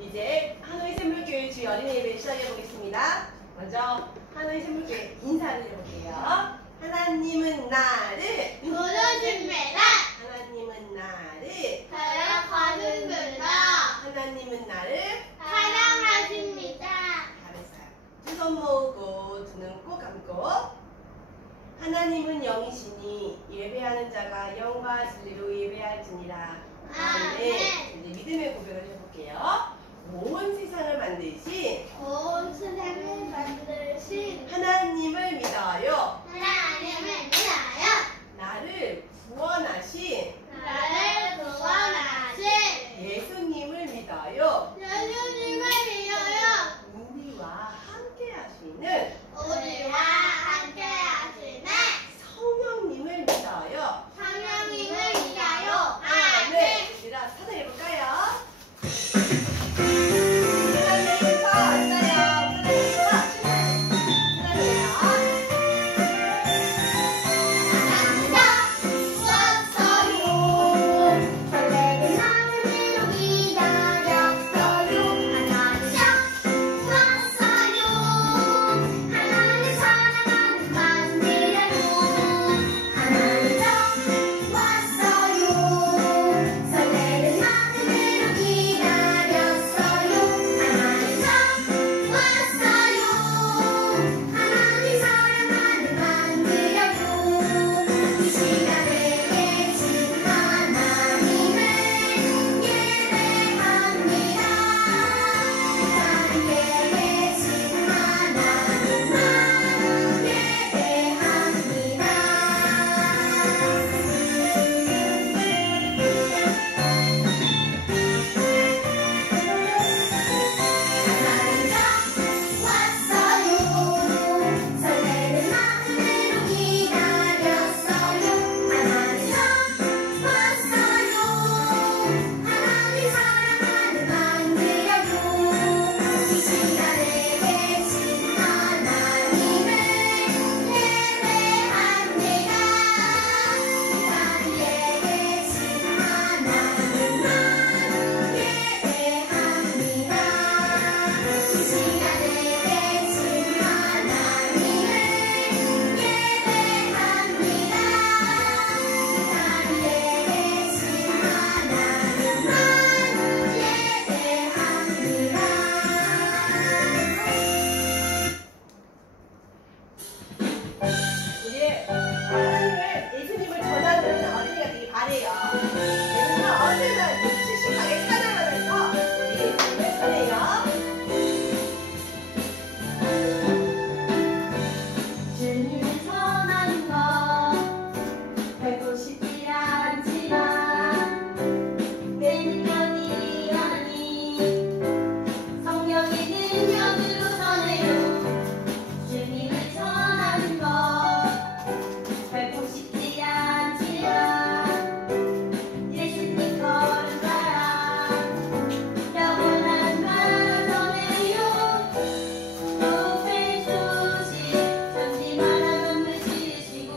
이제 하노이 샘물교회 주의 어린이 예배를 시작해 보겠습니다. 먼저 하노이 샘물교회 인사를 해볼게요. 하나님은 나를 부르십니다. 하나님은 나를 사랑하십니다. 하나님은 나를 사랑하십니다. 잘했어요. 두 손 모으고 두 눈 꼭 감고 하나님은 영이시니 예배하는 자가 영과 진리로 예배할지니라. 이제 믿음의 고백을 해볼게요. 온 세상을 만드신 온 세상을 만드신 하나님을 믿어요. 하나님을 믿어요. 나를 구원하신 나를 구원하신 예수님을 믿어요. 예수님을 믿어요. 우리와 함께 하시는 우리와 함께 하시는 성령님을 믿어요. 성령님을 믿어요. 아멘. 얘들아, 사도해볼까요? 하나님께서 예수님을 전하는 어린이가 되길 바래요. 그래서 언제나 씩씩하게 찬양하면서 예수님을 전해요. 주님을 전하는 것 별거 쉽지 않지만 내 능력이 아니 성령의 능력으로 전해요. 주님을 전하는 것 별거 쉽지 않지만 예수님 걸음 따라 영원한 나라 전해요. 높이 주신 전지 만화 만드시고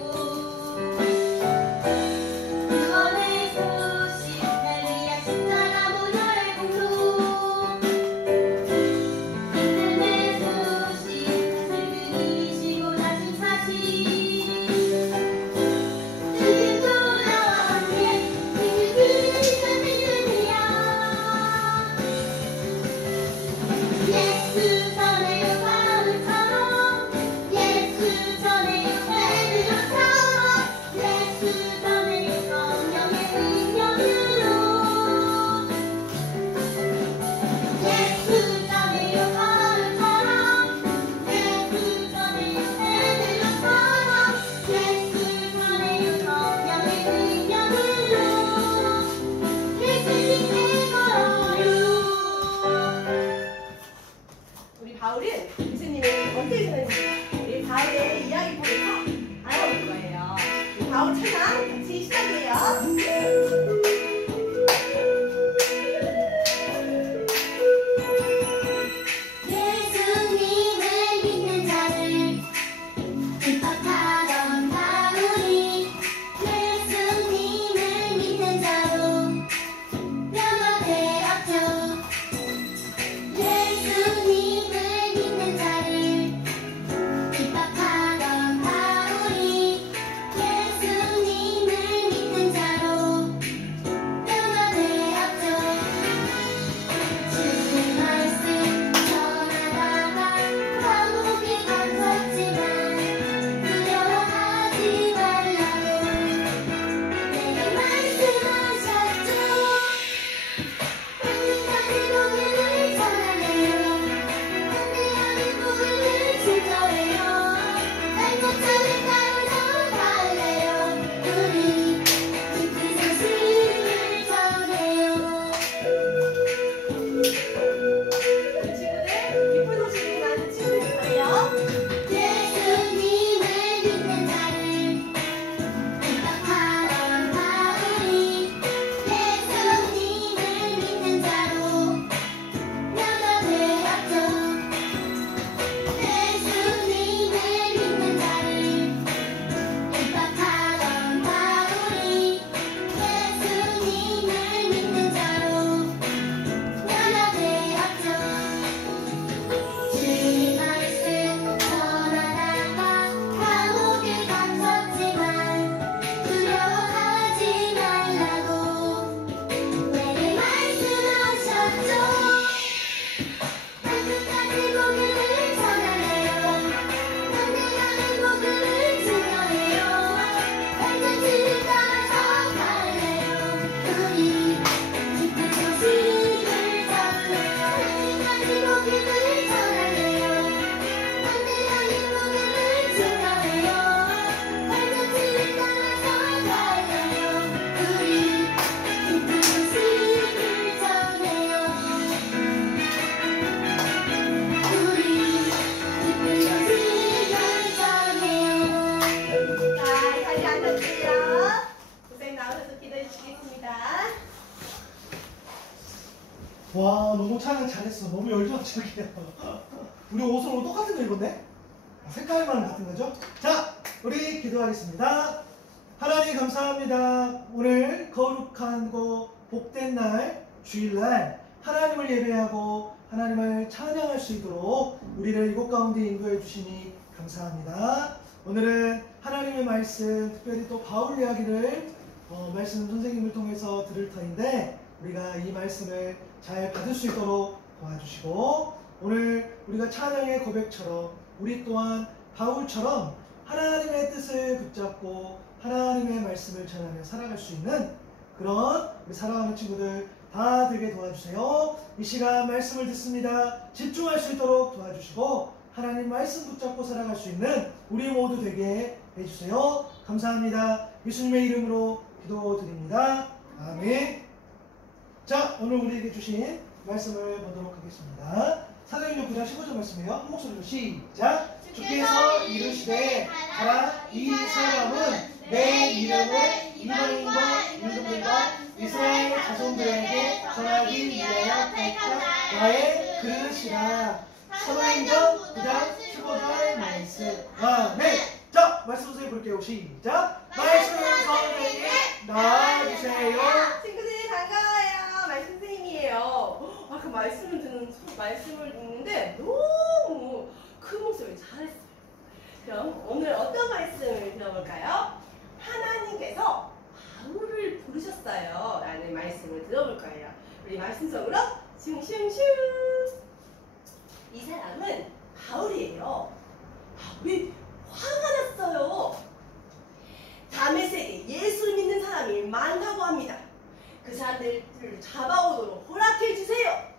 와, 너무 찬양 잘했어. 너무 열정적이야. 우리 옷을 오늘 똑같은 거 입었네? 색깔만 같은 거죠? 자, 우리 기도하겠습니다. 하나님 감사합니다. 오늘 거룩하고 복된 날, 주일날 하나님을 예배하고 하나님을 찬양할 수 있도록 우리를 이곳 가운데 인도해 주시니 감사합니다. 오늘은 하나님의 말씀, 특별히 또 바울 이야기를 말씀 선생님을 통해서 들을 터인데 우리가 이 말씀을 잘 받을 수 있도록 도와주시고 오늘 우리가 찬양의 고백처럼 우리 또한 바울처럼 하나님의 뜻을 붙잡고 하나님의 말씀을 전하며 살아갈 수 있는 그런 우리 사랑하는 친구들 다 되게 도와주세요. 이 시간 말씀을 듣습니다. 집중할 수 있도록 도와주시고 하나님 말씀 붙잡고 살아갈 수 있는 우리 모두 되게 해주세요. 감사합니다. 예수님의 이름으로 기도드립니다. 아멘. 자, 오늘 우리에게 주신 말씀을 보도록 하겠습니다. 사도행전 9장 15절 말씀이에요. 한 목소리로 시작. 주께서 이르시되 가라, 이 사람은 내 이름을 이방인과 임금들과 이스라엘 자손들에게 전하기 위하여 택한 나의 그릇이라. 사도행전 9장 15절 말씀. 아멘. 자, 말씀 선생님 볼게요. 시작. 말씀 선생님 나와주세요. 친구들 반가워요. 말씀 선생님이에요. 그 말씀을 듣는데 너무 큰 목소리 잘했어요. 그럼 오늘 어떤 말씀을 들어볼까요? 하나님께서 바울을 부르셨어요 라는 말씀을 들어볼 거예요. 우리 말씀 속으로 슝슝슝. 이 사람은 바울이에요. 바울이 화가 났어요. 다메섹에 예수 믿는 사람이 많다고 합니다. 그 사람들을 잡아오도록 허락해 주세요.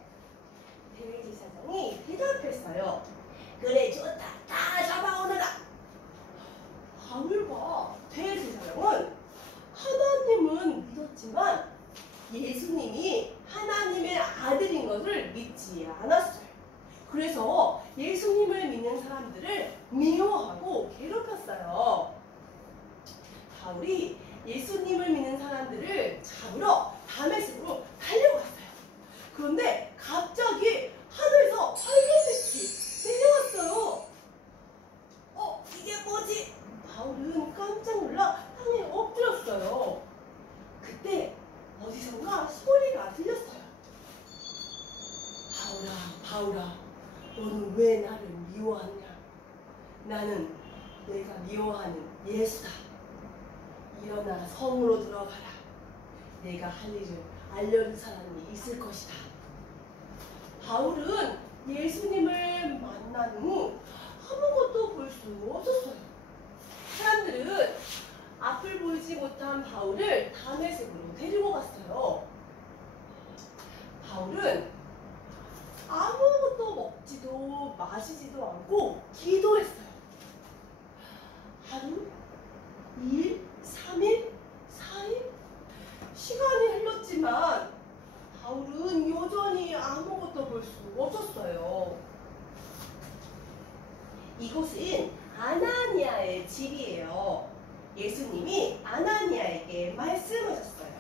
대제사장이 대답했어요. 그래 좋다. 다 잡아오너라. 바울과 대제사장은 하나님은 믿었지만 예수님이 하나님의 아들인 것을 믿지 않았어요. 그래서 예수님을 믿는 사람들을 미워하고 괴롭혔어요. 바울이 예수님을 믿는 사람들을 잡으러 다메섹으로 달려갔어요. 그런데 갑자기 하늘에서 빨간빛이 내려왔어요. 이게 뭐지? 바울은 깜짝 놀라 땅에 엎드렸어요. 그때 어디선가 소리가 들렸어요. 바울아, 너는 왜 나를 미워하냐? 나는 내가 미워하는 예수다. 일어나 성으로 들어가라. 내가 할 일을 알려줄 사람이 있을 것이다. 바울은 예수님을 만난 후 아무것도 볼 수 없었어요. 사람들은 앞을 보이지 못한 바울을 다메섹으로 데리고 갔어요. 바울은 아무것도 먹지도 마시지도 않고 기도했어요. 하루, 2일, 3일, 4일 시간이 흘렀지만 바울은 여전히 아무것도 볼 수 없었어요. 이곳은 아나니아의 집이에요. 예수님이 아나니아에게 말씀하셨어요.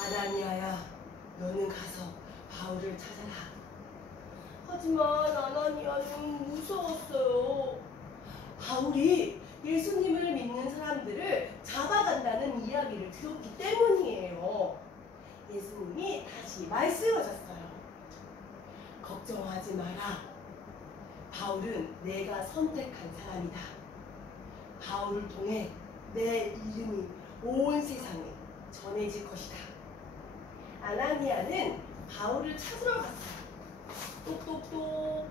아나니아야, 너는 가서 바울을 찾아라. 하지만 아나니아는 무서웠어요. 바울이 예수님을 믿는 사람들을 잡아간다는 이야기를 들었기 때문이에요. 예수님이 다시 말씀하셨어요. 걱정하지 마라. 바울은 내가 선택한 사람이다. 바울을 통해 내 이름이 온 세상에 전해질 것이다. 아나니아는 바울을 찾으러 갔어요. 똑똑똑.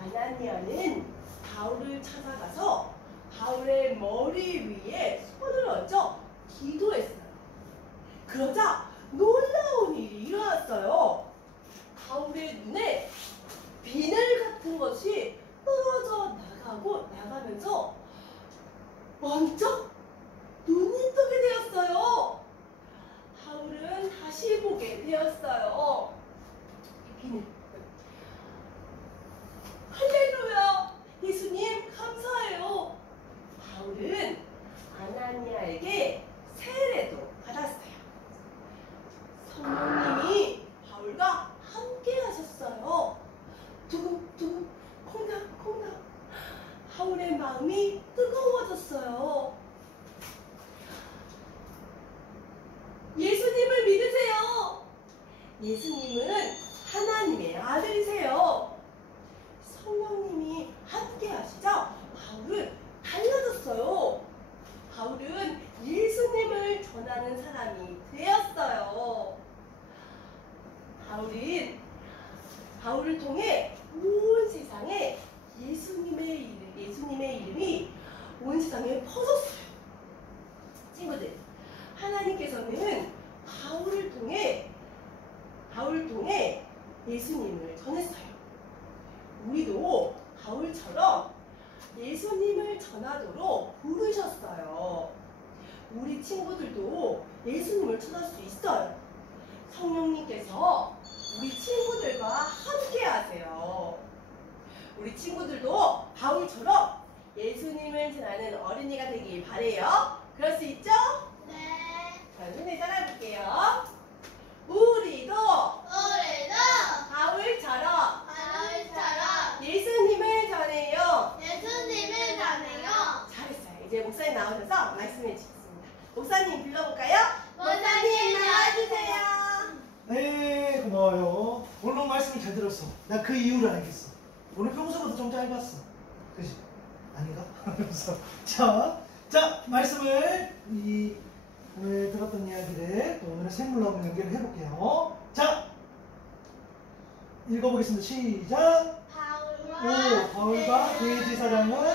아나니아는 바울을 찾아가서 바울의 머리 위에 손을 얹어 기도했어요. 그러자 놀라운 일이 일어났어요. 바울의 눈에 비늘 같은 것이 떨어져 나가면서 번쩍 눈이 뜨게 되었어요. 바울은 다시 보게 되었어요. 이 비늘. 할렐루야! 예수님 감사해요. 바울은 아나니아에게 세례도 받았어요. 성령님이 예수님은 하나님의 아들이세요. 성령님이 함께 하시자 바울은 달라졌어요. 바울은 예수님을 전하는 사람이 되었어요. 바울을 통해 온 세상에 예수님의 이름이 온 세상에 퍼졌어요. 친구들, 하나님께서는 바울을 통해 예수님을 전했어요. 우리도 바울처럼 예수님을 전하도록 부르셨어요. 우리 친구들도 예수님을 전할 수 있어요. 성령님께서 우리 친구들과 함께 하세요. 우리 친구들도 바울처럼 예수님을 전하는 어린이가 되길 바래요. 그럴 수 있죠? 네. 자, 선생님 따라해볼게요. 우리도 바울처럼 예수님을 전해요. 예수님을 전해요. 잘했어요. 이제 목사님 나오셔서 말씀해 주셨습니다. 목사님 불러볼까요? 목사님 나와주세요. 네, 고마워요. 오늘 말씀을 잘 들었어. 나 그 이유를 알겠어. 오늘 평소보다 좀 짧았어. 그지? 아닌가? 그래서 자, 말씀을 오늘 들었던 이야기를 또 오늘의 생물로 한번 연결을 해볼게요. 자, 읽어보겠습니다. 시작. 바울과 대제사장은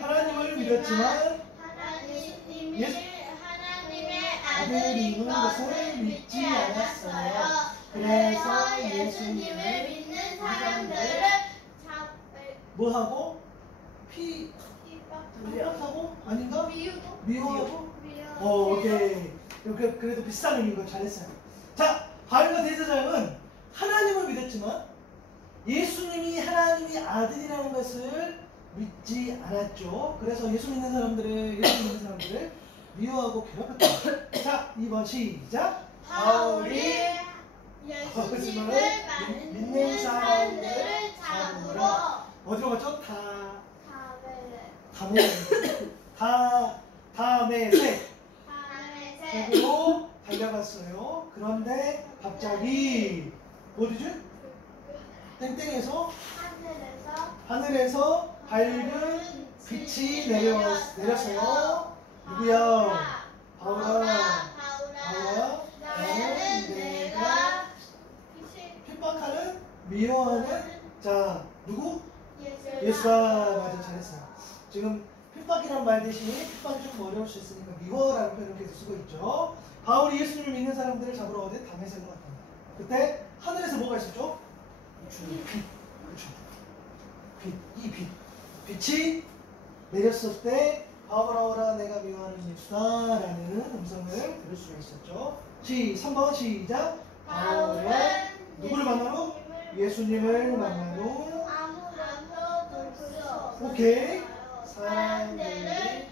하나님을 믿었지만 하나님의 아들인 것을 믿지 않았어요. 그래서 예수님을 믿는 사람들을 뭐하고? 핍박하고? 아닌가? 미워하고? 오케이. 그래도 비슷한 의미인 거 잘했어요. 자, 바울과 대제사장은 하나님을 믿었지만 예수님이 하나님의 아들이라는 것을 믿지 않았죠. 그래서 예수 믿는 사람들을 미워하고 괴롭혔다. 자, 2번 시작. 바울이 예수님을 믿는 사람들을 잡으러 어디로 갔죠? 다메섹으로 달려갔어요. 그런데 갑자기 어디지? 땡땡에서 하늘에서 밝은 빛이 내렸어요. 누구야? 바울아, 나는 내가 핍박하는, 미워하는, 자, 누구? 예수다. 맞아, 잘했어요. 지금 핍박이란 말 대신에 핍박이 좀 어려울 수 있으니까 미워라는 표현을 계속 쓰고 있죠. 바울이 예수님을 믿는 사람들을 잡으러 어디 다메섹으로 갔답니다. 그때 하늘에서 뭐가 있었죠? 빛. 그렇죠. 빛이 내렸을 때 바울아 내가 미워하는 예수다라는 음성을 들을 수가 있었죠. 3번 시작. 바울은 누구를 만나러? 예수님을 만나러. 오케이. 사람들을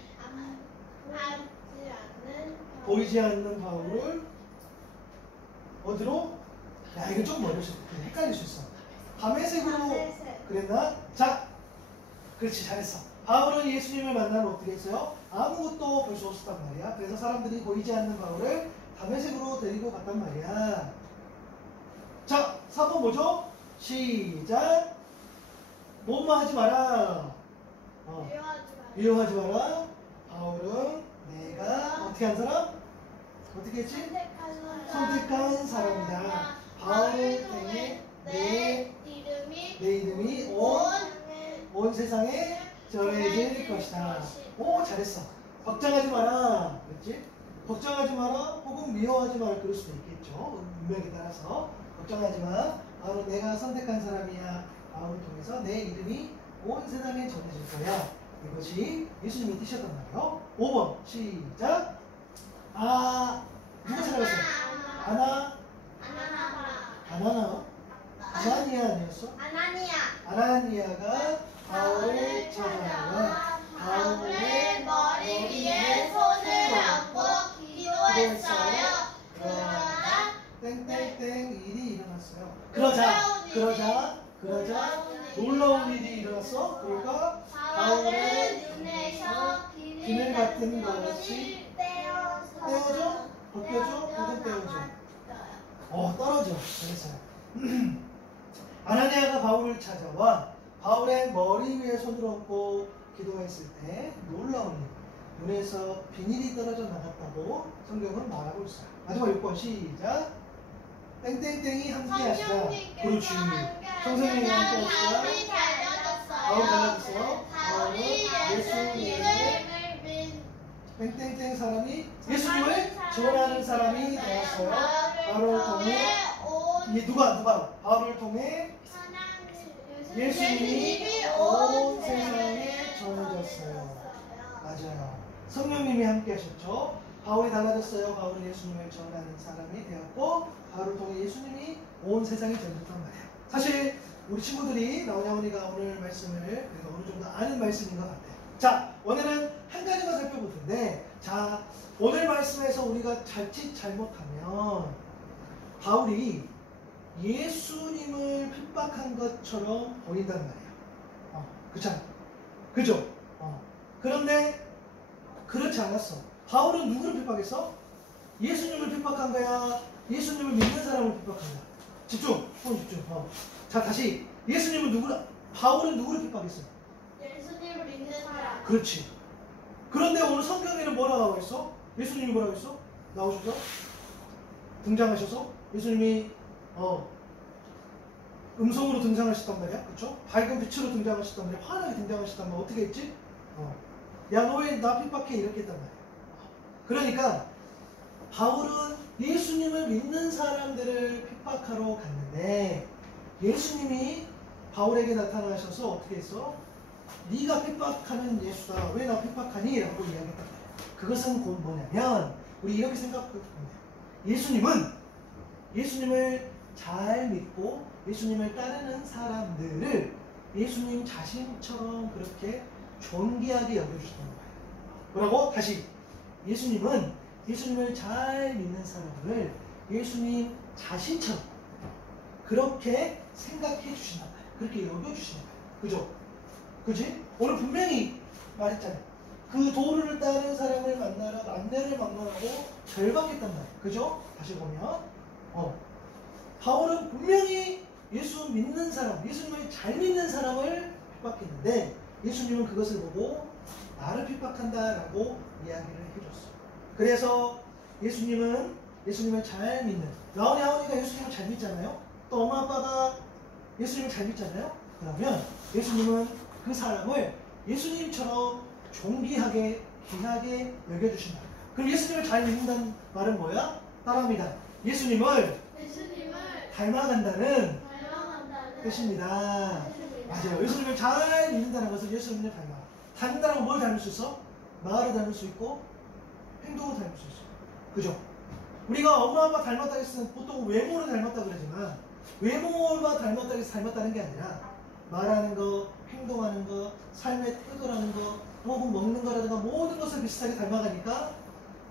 보이지 않는 바울을 어디로? 야, 이거 조금 어려웠어. 헷갈릴 수 있어. 다메섹으로 그랬나? 자, 그렇지, 잘했어. 바울은 예수님을 만나러 어떻게 했어요? 아무것도 볼 수 없었단 말이야. 그래서 사람들이 보이지 않는 바울을 다메섹으로 데리고 갔단 말이야. 자, 4번 뭐죠? 시작. 뭐만 하지 마라. 미워하지 마라. 바울은 내가 어떻게 한 사람? 어떻게 했지? 선택한 사람이다. 바울 때문에 내 이름이 온 세상에 전해질 것이다. 오, 잘했어. 걱정하지 마라. 그렇지? 걱정하지 마라. 혹은 미워하지 마라. 그럴 수도 있겠죠. 운명에 따라서. 걱정하지 마. 바로 내가 선택한 사람이야. 바울을 통해서 내 이름이 온 세상에 전해질 거야. 이것이 예수님이 뜻이었단 말이에요. 5번 시작. 누가 찾아갔어요? 아나니아 아니었어? 아나니아가 바울을 찾아와 바울의 머리 위에 손을 얹고 기도했어요. 그러나 땡땡땡 일이 일어났어요. 그러자 놀라운 일이 일어났어. 그러니까 바울의 눈에서 비늘 같은 것이 떼어져 벗겨져? 혹은 떼어져? 떨어져. 잘했어요. 아나니아가 바울을 찾아와 바울의 머리 위에 손을 얹고 기도했을 때 놀라운 일, 눈에서 비닐이 떨어져 나갔다고 성경은 말하고 있어요. 마지막 6번 시작. 땡땡땡이 함께 하시자. 그렇지. 성령님이 함께 하시자. 바울이 달라졌어요. 바울은 예수님을 땡땡땡 사람이 예수님을 전하는 사람이 되었어요. 바울을 통해 누가 바울을 통해 예수님이 온 세상에 전해졌어요. 맞아요. 성령님이 함께 하셨죠. 바울이 달라졌어요. 바울은 예수님을 전하는 사람이 되었고 바울을 통해 예수님이 온 세상에 전해졌단 말이에요. 사실 우리 친구들이 나오냐오니가 오늘 말씀을 그래도 어느 정도 아는 말씀인 것 같아요. 자, 오늘은 한 가지만 살펴볼 텐데, 자, 오늘 말씀에서 우리가 자칫 잘못하면 바울이 예수님을 핍박한 것처럼 보인단 말이에요. 그렇잖아. 그죠? 그런데 그렇지 않았어. 바울은 누구를 핍박했어? 예수님을 핍박한 거야? 예수님을 믿는 사람을 핍박한 거야? 집중! 집중! 자, 다시. 바울은 누구를 핍박했어? 예수님을 믿는 사람. 그렇지. 그런데 오늘 성경에는 뭐라 나와 있어? 예수님이 뭐라고 했어? 나오셔서? 등장하셔서? 예수님이 음성으로 등장하셨단 말이야. 그쵸? 밝은 빛으로 등장하셨단 말이야. 환하게 등장하셨단 말이야. 어떻게 했지? 야, 너 왜 나 핍박해? 이렇게 했단 말이야. 그러니까 바울은 예수님을 믿는 사람들을 핍박하러 갔는데 예수님이 바울에게 나타나셔서 어떻게 했어? 네가 핍박하는 예수다. 왜 나 핍박하니? 라고 이야기했단 말이야. 그것은 곧 뭐냐면 우리 이렇게 생각하면 돼요. 예수님을 잘 믿고 예수님을 따르는 사람들을 예수님 자신처럼 그렇게 존귀하게 여겨주셨던 거예요. 뭐라고? 다시. 예수님을 잘 믿는 사람들을 예수님 자신처럼 그렇게 생각해 주신단 말이에요. 그렇게 여겨주신단 말이에요. 그죠? 그지? 오늘 분명히 말했잖아요. 그 도를 따르는 사람을 만나러 안내를 막론하고 절박했단 말이에요. 그죠? 다시 보면 바울은 분명히 예수 믿는 사람, 예수님을 잘 믿는 사람을 핍박했는데 예수님은 그것을 보고 나를 핍박한다라고 이야기를 해줬어요. 그래서 예수님을 잘 믿는 라온이 아오니가 예수님을 잘 믿잖아요. 또 엄마 아빠가 예수님을 잘 믿잖아요. 그러면 예수님은 그 사람을 예수님처럼 존귀하게 귀하게 여겨주신다. 그럼 예수님을 잘 믿는다는 말은 뭐야? 따라합니다. 예수님을 닮아간다는 뜻입니다. 맞아요. 예수님을 잘 믿는다는 것은 예수님을 닮는다는 건 뭘 닮을 수 있어? 말을 닮을 수 있고 행동을 닮을 수 있어. 그죠? 우리가 엄마 아빠 닮았다고 해서 보통 외모를 닮았다 그러지만 외모가 닮았다는 게 아니라 말하는 거, 행동하는 거, 삶의 태도라는 거, 혹은 먹는 거라든가 모든 것을 비슷하게 닮아가니까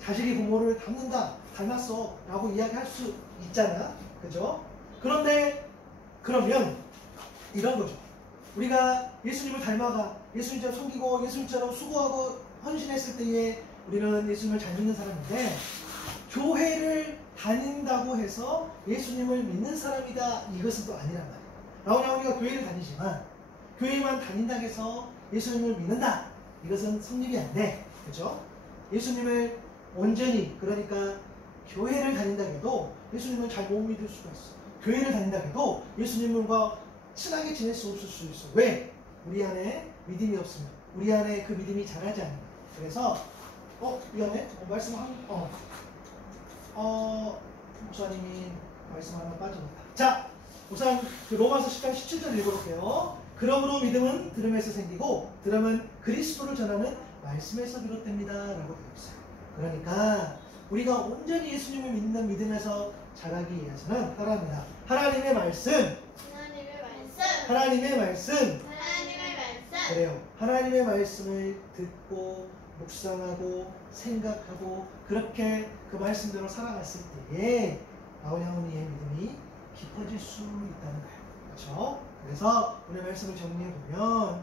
자식이 부모를 닮았어 라고 이야기할 수 있잖아. 그죠? 그러면 이런 거죠. 우리가 예수님을 닮아가 예수님처럼 섬기고 예수님처럼 수고하고 헌신했을 때에 우리는 예수님을 잘 믿는 사람인데 교회를 다닌다고 해서 예수님을 믿는 사람이다 이것은 또 아니란 말이에요. 라온이가 교회를 다니지만 교회만 다닌다고 해서 예수님을 믿는다 이것은 성립이 안 돼. 그죠? 예수님을 온전히 그러니까 교회를 다닌다고 해도 예수님을 잘 못 믿을 수가 있어. 교회를 다닌다고 해도 예수님과 친하게 지낼 수 없을 수 있어. 왜? 우리 안에 믿음이 없으면 우리 안에 그 믿음이 자라지 않는 거야. 그래서 미안해. 목사님이 말씀 하나 빠져나갔다. 자, 우선 그 로마서 10장 17절 읽어볼게요. 그러므로 믿음은 들음에서 생기고 들음은 그리스도를 전하는 말씀에서 비롯됩니다 라고 되어 있어요. 그러니까 우리가 온전히 예수님을 믿는 믿음에서 자라기 위해서는 따라합니다. 하나님의 말씀. 그래요. 하나님의 말씀을 듣고 묵상하고 생각하고 그렇게 그 말씀대로 살아갔을 때에 아우냐오니의 믿음이 깊어질 수 있다는 거예요. 그렇죠? 그래서 오늘 말씀을 정리해보면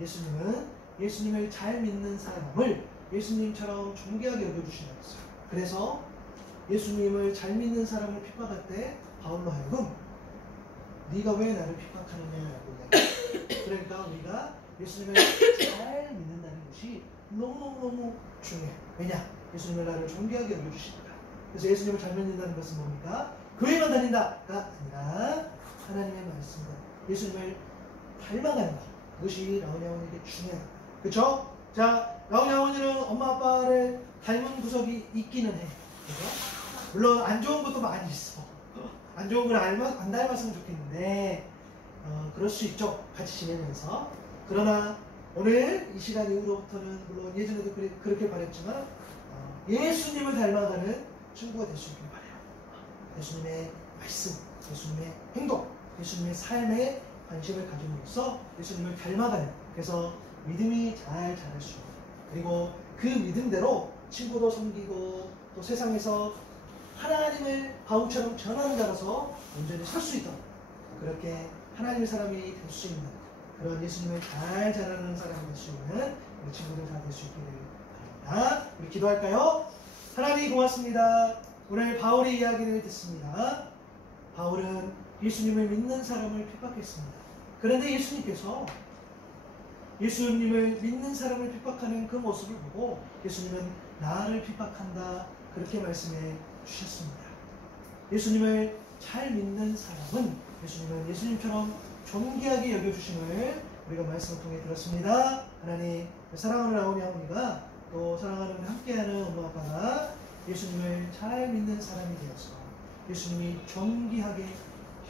예수님은 예수님을 잘 믿는 사람을 예수님처럼 존귀하게 여겨주신다고 했어요. 그래서 예수님을 잘 믿는 사람을 핍박할 때 바울로 하여금 네가 왜 나를 핍박하느냐라고 이야기해요. 그러니까 우리가 예수님을 잘 믿는다는 것이 너무너무 중요해요. 왜냐? 예수님을 나를 존귀하게 여겨주시니까. 그래서 예수님을 잘 믿는다는 것은 뭡니까? 교회만 다닌다가 아니라 하나님의 말씀과 예수님을 닮아가는 것. 그것이 라오니 아버님에게 중요하다. 그렇죠? 자, 라오니 아버님은 엄마 아빠를 닮은 구석이 있기는 해. 그죠? 물론 안 좋은 것도 많이 있어. 안 좋은 걸 안 닮았으면 좋겠는데 그럴 수 있죠. 같이 지내면서. 그러나 오늘 이 시간 이후로부터는 물론 예전에도 그렇게 바랬지만 예수님을 닮아가는 친구가 될 수 있길 바라요. 예수님의 말씀, 예수님의 행동, 예수님의 삶에 관심을 가짐으로써 예수님을 닮아가는, 그래서 믿음이 잘 자랄 수 있는, 그리고 그 믿음대로 친구도 섬기고 또 세상에서 하나님을 바울처럼 전하는 자라서 온전히 설 수 있도록 그렇게 하나님의 사람이 될 수 있는 그런 예수님을 잘 자라는 사람이 될 수 있는 우리 친구들 다 될 수 있기를 바랍니다. 우리 기도할까요? 하나님 고맙습니다. 오늘 바울의 이야기를 듣습니다. 바울은 예수님을 믿는 사람을 핍박했습니다. 그런데 예수님께서 예수님을 믿는 사람을 핍박하는 그 모습을 보고 예수님은 나를 핍박한다 그렇게 말씀해 주셨습니다. 예수님을 잘 믿는 사람은 예수님은 예수님처럼 존귀하게 여겨주심을 우리가 말씀을 통해 들었습니다. 하나님, 사랑하는 라오니 아버지가 또 사랑하는 함께하는 엄마 아빠가 예수님을 잘 믿는 사람이 되어서 예수님이 존귀하게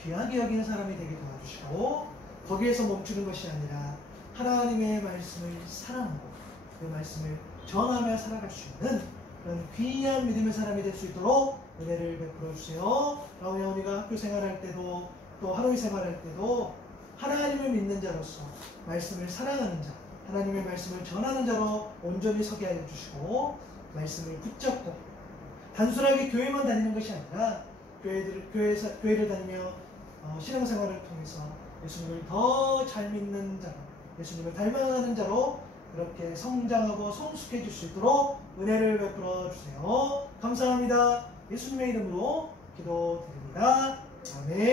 귀하게 여기는 사람이 되게 도와주시고 거기에서 멈추는 것이 아니라 하나님의 말씀을 사랑하고 그 말씀을 전하며 살아갈 수 있는 그런 귀한 믿음의 사람이 될 수 있도록 은혜를 베풀어 주세요. 라오니 아버지가 학교 생활할 때도 또 하루의 생활할 때도 하나님을 믿는 자로서 말씀을 사랑하는 자, 하나님의 말씀을 전하는 자로 온전히 서게 하여 주시고 말씀을 붙잡고 단순하게 교회만 다니는 것이 아니라 교회를 다니며 신앙생활을 통해서 예수님을 더 잘 믿는 자로, 예수님을 닮아가는 자로 그렇게 성장하고 성숙해질 수 있도록 은혜를 베풀어 주세요. 감사합니다. 예수님의 이름으로 기도드립니다. 아멘.